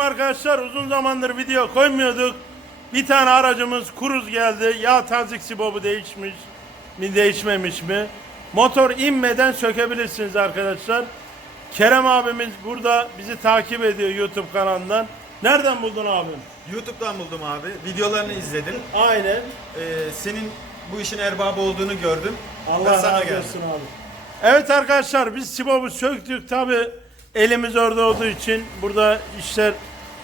arkadaşlar uzun zamandır video koymuyorduk. Bir tane aracımız Kuruz geldi. Yağ tazik sibobu değişmiş mi değişmemiş mi? Motor inmeden sökebilirsiniz arkadaşlar. Kerem abimiz burada bizi takip ediyor YouTube kanalından. Nereden buldun abim? YouTube'dan buldum abi. Videolarını izledim. Aynen. Ee, senin bu işin erbabı olduğunu gördüm. Allah razı olsun abi. Evet arkadaşlar biz Sibop'u söktük tabi elimiz orada olduğu için burada işler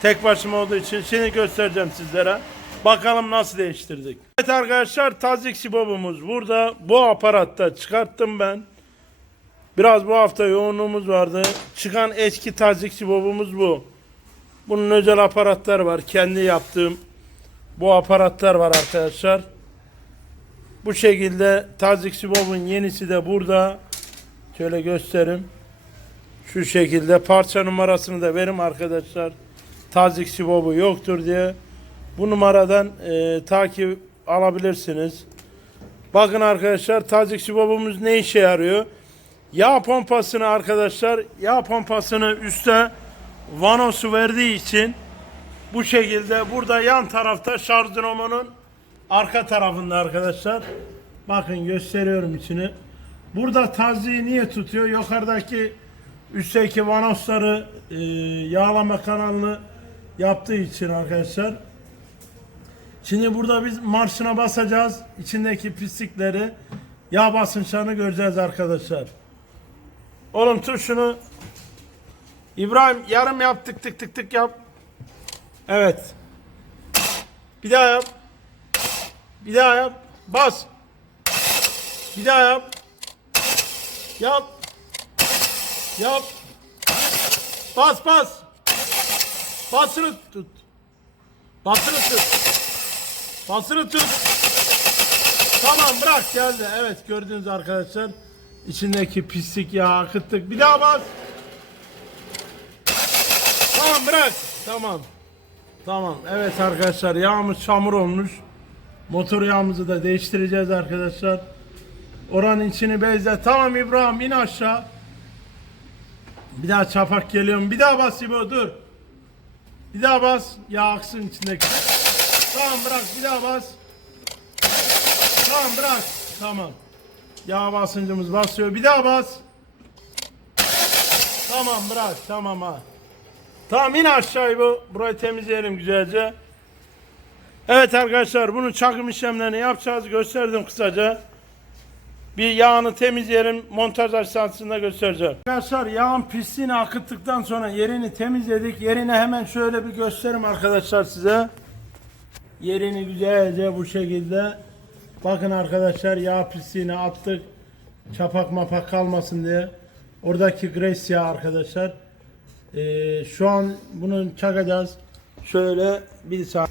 tek başıma olduğu için şimdi göstereceğim sizlere. Bakalım nasıl değiştirdik. Evet arkadaşlar tazik Sibop'umuz burada. Bu aparatta çıkarttım ben. Biraz bu hafta yoğunluğumuz vardı. Çıkan eski tazik Sibop'umuz bu. Bunun özel aparatları var. Kendi yaptığım bu aparatlar var arkadaşlar. Bu şekilde Tazik Sibob'un yenisi de burada. Şöyle göstereyim. Şu şekilde parça numarasını da verim arkadaşlar. Tazik Sibob'u yoktur diye. Bu numaradan e, takip alabilirsiniz. Bakın arkadaşlar Tazik Sibob'umuz ne işe yarıyor? Yağ pompasını arkadaşlar yağ pompasını üste vanosu verdiği için bu şekilde burada yan tarafta şarj dinamonun arka tarafında arkadaşlar. Bakın gösteriyorum içini. Burada taziyi niye tutuyor? Yukarıdaki üstteki vanosları e, yağlama kanalını yaptığı için arkadaşlar. Şimdi burada biz marşına basacağız. İçindeki pislikleri yağ basınçlarını göreceğiz arkadaşlar. Oğlum tut şunu. İbrahim yarım yap tık tık tık tık yap. Evet. Bir daha yap. Bir daha yap. Bas. Bir daha yap. Yap. Yap. Bas bas. Basını tut. Basını tut. Basını tut. Tamam bırak geldi. Evet gördüğünüz arkadaşlar içindeki pislik yağı akıttık. Bir daha bas. Tamam bırak. Tamam. Tamam. Evet arkadaşlar yağımız çamur olmuş. Motor yağımızı da değiştireceğiz arkadaşlar. Oranın içini bezle. Tamam İbrahim in aşağı. Bir daha çapak geliyorum. Bir daha bas İbo dur. Bir daha bas. Yağ aksın içindeki. Tamam bırak bir daha bas. Tamam bırak. Tamam. Yağ basıncımız basıyor. Bir daha bas. Tamam bırak. Tamam ha. Tamam in aşağı bu. Burayı temizleyelim güzelce. Evet arkadaşlar bunun çakım işlemlerini yapacağız. Gösterdim kısaca. Bir yağını temizleyelim. Montaj aşamasında göstereceğim. Arkadaşlar yağın pisliğini akıttıktan sonra yerini temizledik. Yerine hemen şöyle bir gösterim arkadaşlar size. Yerini güzelce bu şekilde. Bakın arkadaşlar yağ pisliğini attık. Çapak mapak kalmasın diye. Oradaki gres yağı arkadaşlar. Ee, şu an bunu çakacağız. Şöyle bir saat.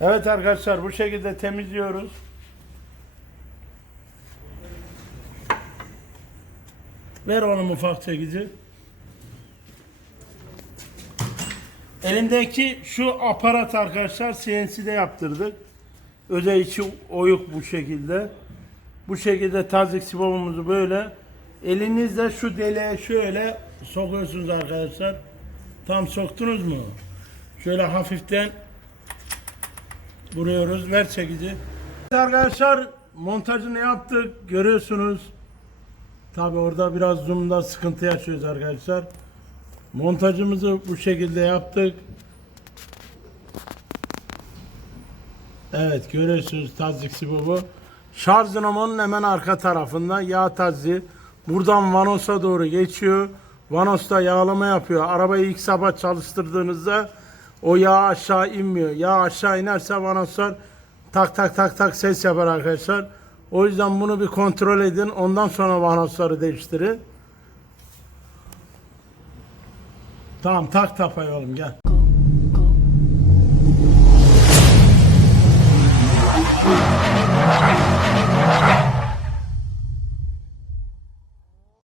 Evet arkadaşlar bu şekilde temizliyoruz. Ver onu ufak çekici. Elimdeki şu aparat arkadaşlar CNC'de yaptırdık. Özel içi oyuk bu şekilde. Bu şekilde tazik sibobumuzu böyle elinizle şu deliğe şöyle sokuyorsunuz arkadaşlar. Tam soktunuz mu? Şöyle hafiften vuruyoruz. Ver çekici. Arkadaşlar montajını yaptık. Görüyorsunuz. Tabi orada biraz zoom'da sıkıntı yaşıyoruz arkadaşlar. Montajımızı bu şekilde yaptık. Evet görüyorsunuz tazik sibobu. Şarj dinamonun hemen arka tarafında yağ tazi. Buradan Vanos'a doğru geçiyor. Vanos'ta yağlama yapıyor. Arabayı ilk sabah çalıştırdığınızda o yağ aşağı inmiyor. Yağ aşağı inerse Vanos'lar tak tak tak tak ses yapar arkadaşlar. O yüzden bunu bir kontrol edin. Ondan sonra Vanos'ları değiştirin. Tamam tak tapayı oğlum gel.